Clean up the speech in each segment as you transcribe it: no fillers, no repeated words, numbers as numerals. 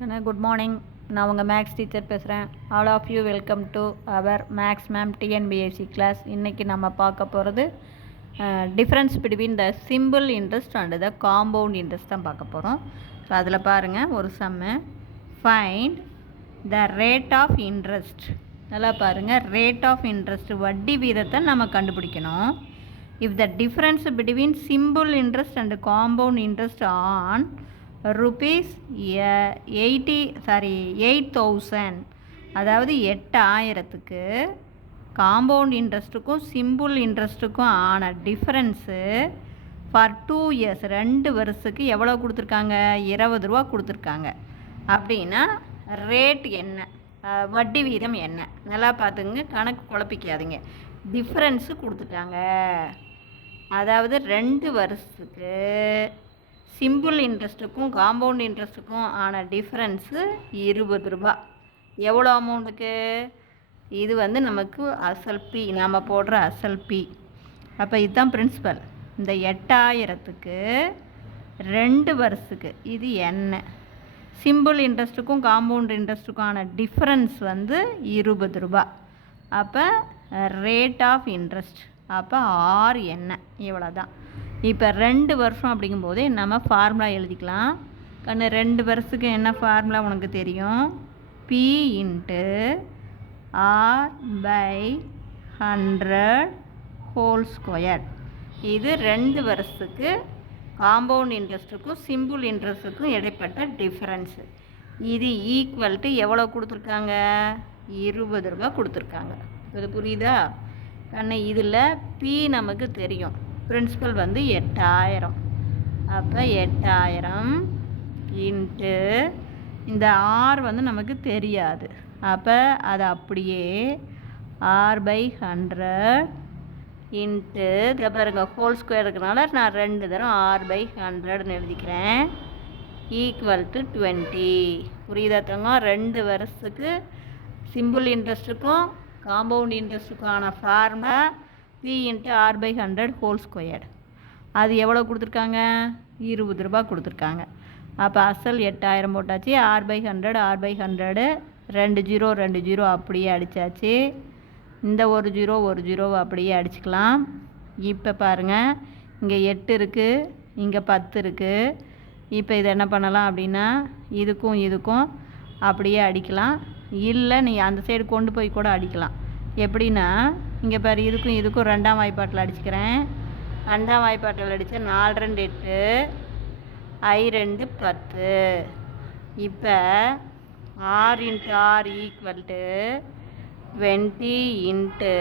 Good morning. நான் உங்கள் maths teacher பேசுகிறேன். All of you welcome to our maths ma'am TNPSC class. இன்றைக்கி நம்ம பார்க்க போகிறது difference between the simple interest and the compound interest தான் பார்க்க போகிறோம். ஸோ அதில் பாருங்கள் ஒரு sum. Find the rate of interest. நல்லா பாருங்கள், ரேட் ஆஃப் இன்ட்ரெஸ்ட் வட்டி வீதத்தை நம்ம கண்டுபிடிக்கணும். If the difference between simple interest and compound interest on rupees 8,000, அதாவது 8,000க்கு காம்பவுண்ட் இன்ட்ரெஸ்ட்டுக்கும் சிம்பிள் இன்ட்ரெஸ்ட்டுக்கும் ஆன டிஃப்ரென்ஸு ஃபார் 2 இயர்ஸ் 2 வருஷத்துக்கு எவ்வளோ கொடுத்துருக்காங்க? 20 ரூபா கொடுத்துருக்காங்க. அப்படின்னா ரேட் என்ன, வட்டி வீதம் என்ன? நல்லா பார்த்துங்க, கணக்கு குழப்பிக்காதீங்க. டிஃப்ரென்ஸு கொடுத்துட்டாங்க. அதாவது 2 வருஷத்துக்கு சிம்பிள் இன்ட்ரெஸ்ட்டுக்கும் காம்பவுண்ட் இன்ட்ரெஸ்ட்டுக்கும் ஆன டிஃப்ரென்ஸு 20 ரூபா. எவ்வளோ அமௌண்ட்டுக்கு? இது நமக்கு அசல் பி, நாம் போடுற அசல் பி. அப்போ இதுதான் பிரின்சிபல். இந்த 8,000த்துக்கு 2 வருஷத்துக்கு இது என்ன? சிம்பிள் இன்ட்ரெஸ்ட்டுக்கும் காம்பவுண்ட் இன்ட்ரெஸ்ட்டுக்கான டிஃப்ரென்ஸ் 20 ரூபா. அப்போ ரேட் ஆஃப் இன்ட்ரெஸ்ட், அப்போ ஆர் என்ன? இவ்வளோ தான். இப்போ 2 வருஷம் அப்படிங்கும்போதே நம்ம ஃபார்முலா எழுதிக்கலாம். 2 வருஷத்துக்கு என்ன ஃபார்முலா உனக்கு தெரியும்? Pi into R by 100 whole square. இது 2 வருஷத்துக்கு காம்பவுண்ட் இன்ட்ரெஸ்ட்டுக்கும் சிம்பிள் இன்ட்ரெஸ்ட்டுக்கும் இடைப்பட்ட டிஃப்ரென்ஸு. இது ஈக்குவல் டு எவ்வளோ கொடுத்துருக்காங்க? 20 ரூபா கொடுத்துருக்காங்க. இது புரியுதா? இதில் பி நமக்கு தெரியும், பிரின்சிபல் 8,000. அப்போ 8,000 இன்ட்டு இந்த ஆர் நமக்கு தெரியாது. அப்போ அது அப்படியே ஆர் பை 100 இன்ட்டு இதில் பாருங்க ஹோல் ஸ்கொயர் இருக்கிறனால நான் 2 தரம் ஆர் பை 100ன்னு எழுதிக்கிறேன். Equal to 20. புரியுதா தங்க? 2 வருஷத்துக்கு சிம்பிள் இன்ட்ரெஸ்ட்டுக்கும் காம்பவுண்ட் இன்ட்ரெஸ்ட்டுக்கான formula P into R by 100 whole square. அது எவ்வளோ கொடுத்துருக்காங்க? 20 ரூபா கொடுத்துருக்காங்க. அப்போ அசல் 8,000 போட்டாச்சு. ஆர் பை 100 ஆர் பை 100 2 0 அப்படியே அடித்தாச்சு. இந்த ஒரு ஜீரோ அப்படியே அடிச்சுக்கலாம். இப்போ பாருங்கள், இங்கே 8 இருக்குது, இங்கே 10 இருக்குது. இப்போ இதை என்ன பண்ணலாம் அப்படின்னா இதுக்கும் அப்படியே அடிக்கலாம். இல்லை நீங்கள் அந்த சைடு கொண்டு போய் கூட அடிக்கலாம். எப்படின்னா இங்கே பாரு, இதுக்கும் 2ஆம் வாய்ப்பாட்டில் அடிச்சுக்கிறேன். 2ஆம் வாய்ப்பாட்டில் அடித்தா 4 2 8 I 2 10. இப்போ R into R equal to 20 into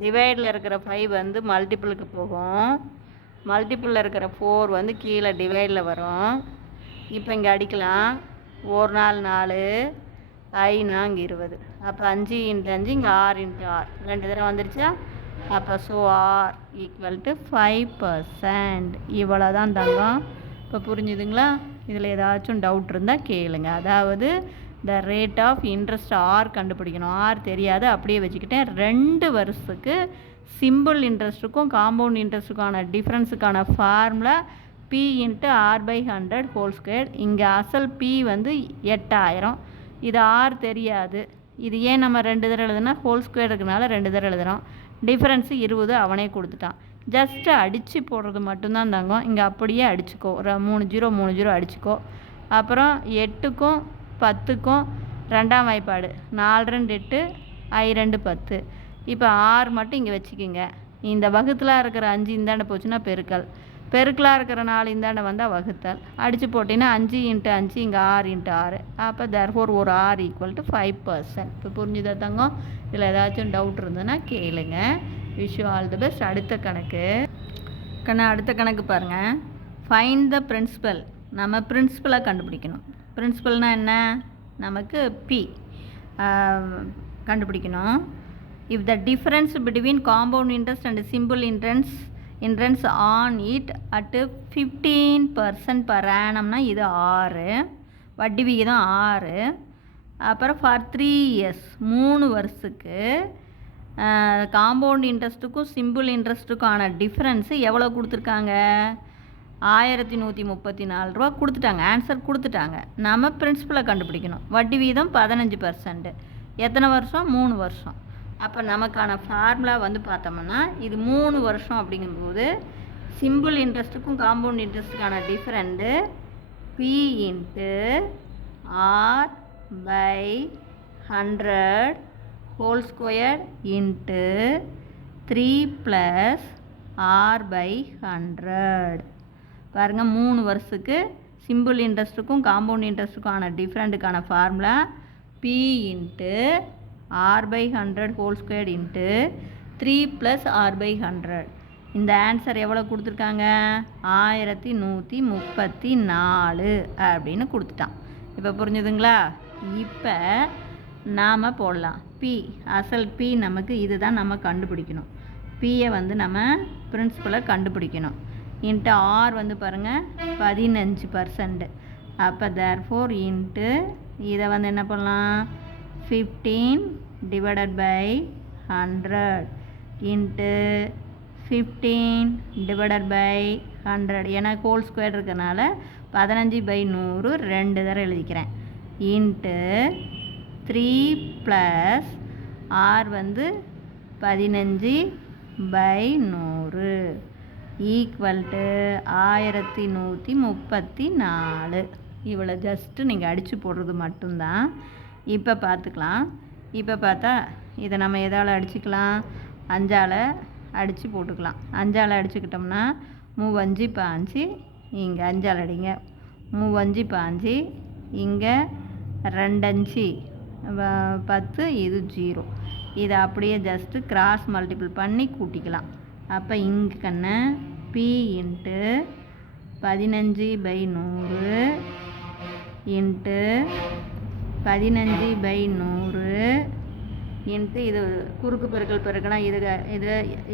டிவைடில் இருக்கிற 5 மல்டிப்புளுக்கு போகும். மல்டிப்புளில் இருக்கிற 4 கீழே டிவைடில் வரும். இப்போ இங்கே அடிக்கலாம். 1 4 4 I 4 20. அப்போ 5 இன்ட்டு 5 இங்கே ஆர் இன்ட்டு ஆர் 2 தடவை வந்துருச்சா? அப்போ ஸோ ஆர் ஈக்குவல் டு 5%. இவ்வளோ தான் தங்கம். இப்போ புரிஞ்சுதுங்களா? இதில் ஏதாச்சும் டவுட் இருந்தால் கேளுங்க. அதாவது the rate of interest R கண்டுபிடிக்கணும். ஆர் தெரியாது, அப்படியே வச்சுக்கிட்டேன். 2 வருஷத்துக்கு சிம்பிள் இன்ட்ரெஸ்ட்டுக்கும் காம்பவுண்ட் இன்ட்ரெஸ்ட்டுக்கான டிஃப்ரென்ஸுக்கான formula P into R by 100 whole square. இங்கே அசல் பி 8,000. இது ஆர் தெரியாது. இது ஏன் நம்ம 2 தடவை எழுதுனா ஹோல் ஸ்கொயர் இருக்கிறனால 2 தடவை எழுதுகிறோம். டிஃப்ரென்ஸு 20 அவனே கொடுத்துட்டான். ஜஸ்ட்டு அடித்து போடுறது மட்டும்தான் தங்கம். இங்கே அப்படியே அடிச்சுக்கோ, 3 0 அடிச்சுக்கோ. அப்புறம் 8க்கும் 10க்கும் 2ஆம் வாய்ப்பாடு 4 2 8 I 2 10. இப்போ ஆர் மட்டும் இங்கே வச்சுக்கிங்க. இந்த வகுத்தில் இருக்கிற 5 இந்தாண்ட போச்சுன்னா பெருக்கலாக இருக்கிற 4 இந்தாண்ட வந்தால் வகுத்தல். அடித்து போட்டிங்கன்னா 5 இன்ட்டு 5 இங்கே ஆர் இன்ட்டு ஆர். அப்போ தேர்ஃபோர் ஒரு ஆர் ஈக்குவல் டு 5%. இப்போ புரிஞ்சுதா தங்கம்? இதில் ஏதாச்சும் டவுட் இருந்ததுன்னா கேளுங்க. Wish you all the best. அடுத்த கணக்கு பாருங்கள். Find the principal. நம்ம பிரின்சிபலை கண்டுபிடிக்கணும். பிரின்சிபல்னால் என்ன? நமக்கு பி கண்டுபிடிக்கணும். If the difference between compound interest and simple interest on it at 15% per ஆனம்னா இது 6. வட்டி விகிதம் 6. அப்புறம் ஃபார் 3 இயர்ஸ் 3 வருஷத்துக்கு காம்பவுண்ட் இன்ட்ரெஸ்ட்டுக்கும் சிம்பிள் இன்ட்ரெஸ்ட்டுக்கான டிஃப்ரென்ஸு எவ்வளோ கொடுத்துருக்காங்க? 1134 ரூபா கொடுத்துட்டாங்க, ஆன்சர் கொடுத்துட்டாங்க. நம்ம பிரின்சிபலை கண்டுபிடிக்கணும். வட்டி வீதம் 15%. எத்தனை வருஷம்? 3 வருஷம். அப்போ நமக்கான ஃபார்முலா வந்து பார்த்தோம்னா இது 3 வருஷம் அப்படிங்கும்போது சிம்பிள் இன்ட்ரெஸ்ட்டுக்கும் காம்பவுண்ட் இன்ட்ரெஸ்ட்டுக்கான different P into R by 100 whole square into 3 plus R by 100. பாருங்கள், 3 வருஷத்துக்கு சிம்பிள் இன்ட்ரெஸ்ட்டுக்கும் காம்பவுண்ட் இன்ட்ரெஸ்ட்டுக்கான டிஃப்ரெண்ட்டுக்கான formula P into R by 100 whole square into 3 plus R by 100. இந்த ஆன்சர் எவ்வளோ கொடுத்துருக்காங்க? 1134 அப்படின்னு கொடுத்துட்டான். இப்போ புரிஞ்சுதுங்களா? இப்போ நாம் போடலாம் P. அசல் P நமக்கு இதுதான் நம்ம கண்டுபிடிக்கணும். Pயை வந்து நம்ம பிரின்சிபலை கண்டுபிடிக்கணும். இன்ட்டு R வந்து பாருங்கள் 15%. அப்போ தேர்ஃபோர் இன்ட்டு இதை வந்து என்ன பண்ணலாம்? 15 divided by 100 into 15 divided by 100. ஏன்னா ஹோல் ஸ்கொயர் இருக்கிறதுனால 15/100 2 தடவை எழுதிக்கிறேன். இன்ட்டு 3 ப்ளஸ் R வந்து 15/100 ஈக்குவல் டு 1134. இவ்வளோ ஜஸ்ட்டு நீங்கள் அடித்து போடுறது மட்டும்தான். இப்போ பார்த்துக்கலாம். இப்போ பார்த்தா இதை நம்ம எதால் அடிச்சுக்கலாம்? 5ஆல் அடித்து போட்டுக்கலாம். 5ஆல் அடிச்சுக்கிட்டோம்னா 3 5 இங்கே 5ஆல் அடிங்க. 3 5 இங்கே 2 5 10 இது 0. இதை அப்படியே ஜஸ்ட்டு கிராஸ் மல்டிபிள் பண்ணி கூட்டிக்கலாம். அப்போ இங்கே கண்ணு P இன்ட்டு 15/100 இன்ட்டு 15/100 இன்ட்டு இது குறுக்கு பெருக்கல் பெருக்கணும். இது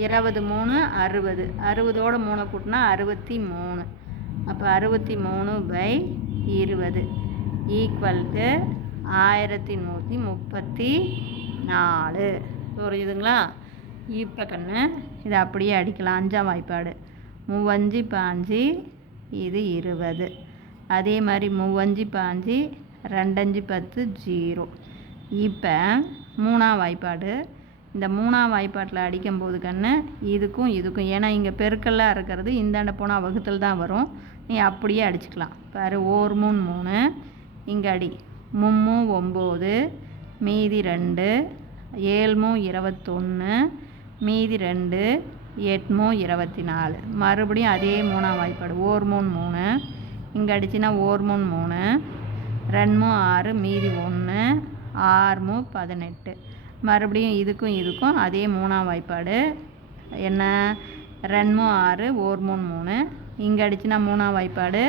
20 3 60. 60ஓட 3 கூட்டினா 63. அப்போ 63/20 ஈக்குவல் டு 1134. புரியுதுங்களா? இப்போ கண்ணு இதை அப்படியே அடிக்கலாம். 5ஆம் வாய்ப்பாடு 3 5 இது 20. அதே மாதிரி 3 5 2 10 0. இப்போ 3ஆம் வாய்ப்பாடு. இந்த 3ஆம் வாய்ப்பாட்டில் அடிக்கும்போது கண்ணு இதுக்கும் இதுக்கும், ஏன்னா இங்கே பெருக்கெல்லாம் இருக்கிறது இந்தாண்ட போனால் வகுத்தல் தான் வரும். நீ அப்படியே அடிச்சுக்கலாம். பாரு, 1 3 3 இங்கே அடி. 3 9 மீதி 2 7 21 மீதி 2 8 24. மறுபடியும் அதே 3ஆம் வாய்ப்பாடு 1 3 3 இங்கே அடிச்சுன்னா 1 3 3 2 6 மீதி 1 6 18. மறுபடியும் இதுக்கும் இதுக்கும் அதே 3ஆம் வாய்ப்பாடு என்ன? 2 6 1 3 3 இங்கே அடிச்சுன்னா 3ஆம் வாய்ப்பாடு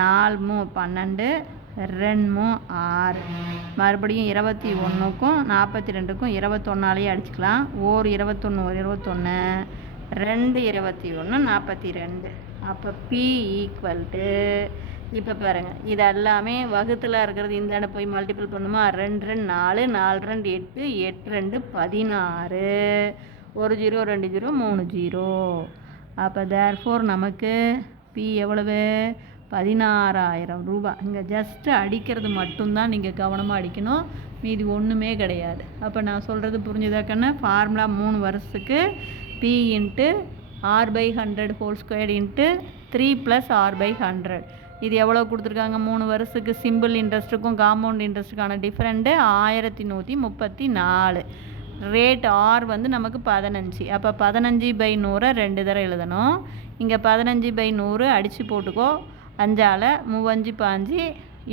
4 12 2 6. மறுபடியும் 21க்கும் 42க்கும் 21ஆலேயே அடிச்சுக்கலாம். 1 21 1 21 2 21 42. அப்போ P ஈக்குவல் டு, இப்போ பாருங்கள், இது எல்லாமே வகுத்தில் இருக்கிறது இந்த போய் மல்டிபிள் பண்ணுமா? 2 2 4 4 2 8 8 2 16 1 0 2 0 3 0. அப்போ தேர்ஃபோர் நமக்கு P எவ்வளவு? 16,000 ரூபா. இங்கே ஜஸ்ட்டு அடிக்கிறது மட்டும்தான் நீங்கள் கவனமாக அடிக்கணும், மீதி ஒன்றுமே கிடையாது. அப்போ நான் சொல்கிறது புரிஞ்சுதாக்கன்னா? ஃபார்முலா 3 வருஷத்துக்கு P into R/100 whole square into 3 plus R/100. இது எவ்வளோ கொடுத்துருக்காங்க? 3 வருஷத்துக்கு சிம்பிள் இன்ட்ரெஸ்ட்டுக்கும் காம்பவுண்ட் இன்ட்ரெஸ்ட்டுக்கான டிஃப்ரெண்ட்டு 1134. ரேட் R வந்து நமக்கு 15. அப்போ 15/100 2 தடவை எழுதணும். இங்கே 15/100 அடித்து போட்டுக்கோ. 5ஆல் 3 5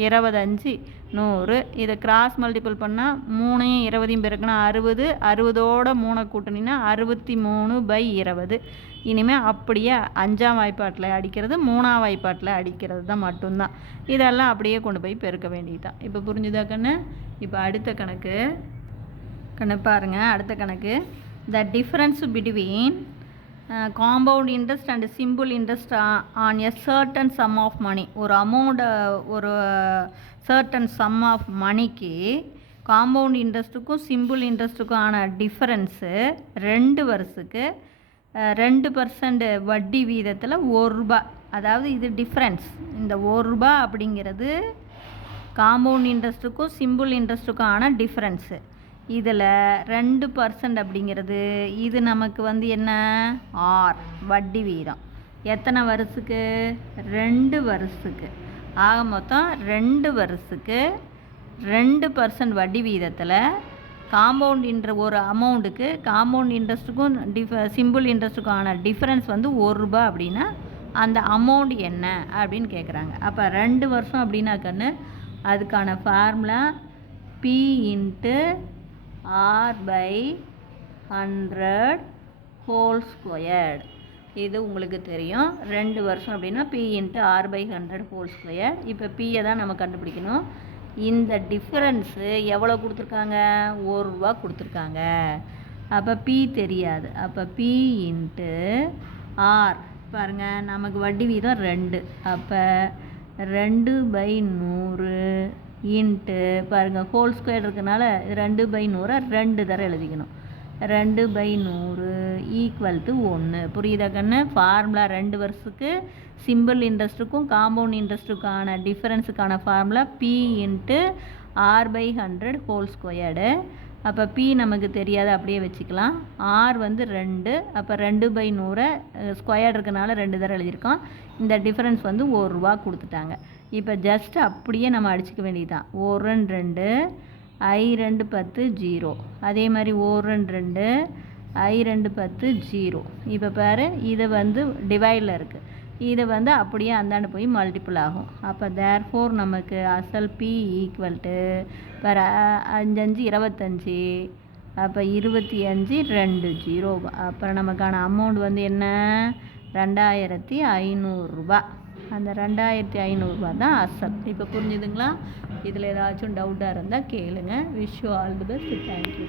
25 100. இதை கிராஸ் மல்டிபிள் பண்ணால் 3 20 பெருக்குனா 60. 60ஓட 3 கூட்டினா 63/20. இனிமேல் அப்படியே 5ஆம் வாய்ப்பாட்டில் அடிக்கிறது 3ஆம் வாய்ப்பாட்டில் அடிக்கிறது தான் மட்டும்தான். இதெல்லாம் அப்படியே கொண்டு போய் பெருக்க வேண்டியதுதான். இப்போ புரிஞ்சுதா கண்ணு? இப்போ அடுத்த கணக்கு பாருங்கள். அடுத்த கணக்கு, the difference between compound interest and simple interest on a certain sum of money. ஒரு அமௌண்ட், ஒரு சர்டன் சம் ஆஃப் மணிக்கு காம்பவுண்ட் இன்ட்ரெஸ்ட்டுக்கும் சிம்பிள் இன்ட்ரெஸ்ட்டுக்கும் ஆன டிஃபரன்ஸு 2 வருஷத்துக்கு 2% வட்டி வீதத்தில் 1 ரூபா. அதாவது இது டிஃப்ரென்ஸ். இந்த ரூபா அப்படிங்கிறது காம்பவுண்ட் இன்ட்ரெஸ்ட்டுக்கும் சிம்பிள் இன்ட்ரெஸ்ட்டுக்கும் ஆன டிஃப்ரென்ஸு. இதில் 2% அப்படிங்கிறது இது நமக்கு வந்து என்ன ஆர் வட்டி வீதம். எத்தனை வருஷத்துக்கு 2 வருஷத்துக்கு. ஆக மொத்தம் 2 வருஷத்துக்கு 2% வட்டி வீதத்தில் காம்பவுண்ட் ஒரு அமௌண்ட்டுக்கு காம்பவுண்ட் இன்ட்ரெஸ்ட்டுக்கும் சிம்பிள் இன்ட்ரெஸ்ட்டுக்கும் ஆன டிஃப்ரென்ஸ் வந்து ரூபா அப்படின்னா அந்த அமௌண்ட் என்ன அப்படின்னு கேட்குறாங்க. அப்போ 2 வருஷம் அப்படின்னா கண்ணு அதுக்கான formula P × R/100 whole squared. இது உங்களுக்கு தெரியும். 2 வருஷம் அப்படின்னா P × R/100 ஹோல் ஸ்கொயர். இப்போ Pயை தான் நம்ம கண்டுபிடிக்கணும். இந்த டிஃப்ரென்ஸு எவ்வளோ கொடுத்துருக்காங்க? ரூபா கொடுத்துருக்காங்க. அப்போ P தெரியாது. அப்போ P × R பாருங்கள், நமக்கு வட்டி வீதம் 2. அப்போ 2/100 இன்ட்டு பாருங்கள் ஹோல் ஸ்கொயர் இருக்கனால 2/100 2 தடவை எழுதிக்கணும். 2/100 = 1. புரியுதா கண்ணு? ஃபார்முலா 2 வருஷத்துக்கு சிம்பிள் இன்ட்ரெஸ்ட்டுக்கும் காம்பவுண்ட் இன்ட்ரெஸ்ட்டுக்கான டிஃப்ரென்ஸுக்கான formula P × R/100 whole squared. அப்போ P நமக்கு தெரியாது, அப்படியே வச்சுக்கலாம். R வந்து 2. அப்போ 2/100 ஸ்கொயர் இருக்கனால 2 தடவை எழுதியிருக்கோம். இந்த டிஃப்ரென்ஸ் வந்து ரூபா கொடுத்துட்டாங்க. இப்போ ஜஸ்ட் அப்படியே நம்ம அடிச்சுக்க வேண்டியதுதான். 1 2 I 2 10 0. அதே மாதிரி 1 2 I 2 10 0. இப்போ பாரு, இது வந்து டிவைடில் இருக்குது. இது வந்து அப்படியே அந்தாண்டு போய் மல்டிபிள் ஆகும். அப்போ தேர்ஃபோர் நமக்கு அசல் P = 5 5 25. அப்போ 25 2 0. அப்புறம் நமக்கான அமௌண்ட் வந்து என்ன? 2500 ரூபா. அந்த 2500 ரூபா தான் அசல். இப்போ புரிஞ்சுதுங்களா? இதில் ஏதாச்சும் டவுட்டாக இருந்தால் கேளுங்க. Wish you all the best. Thank you.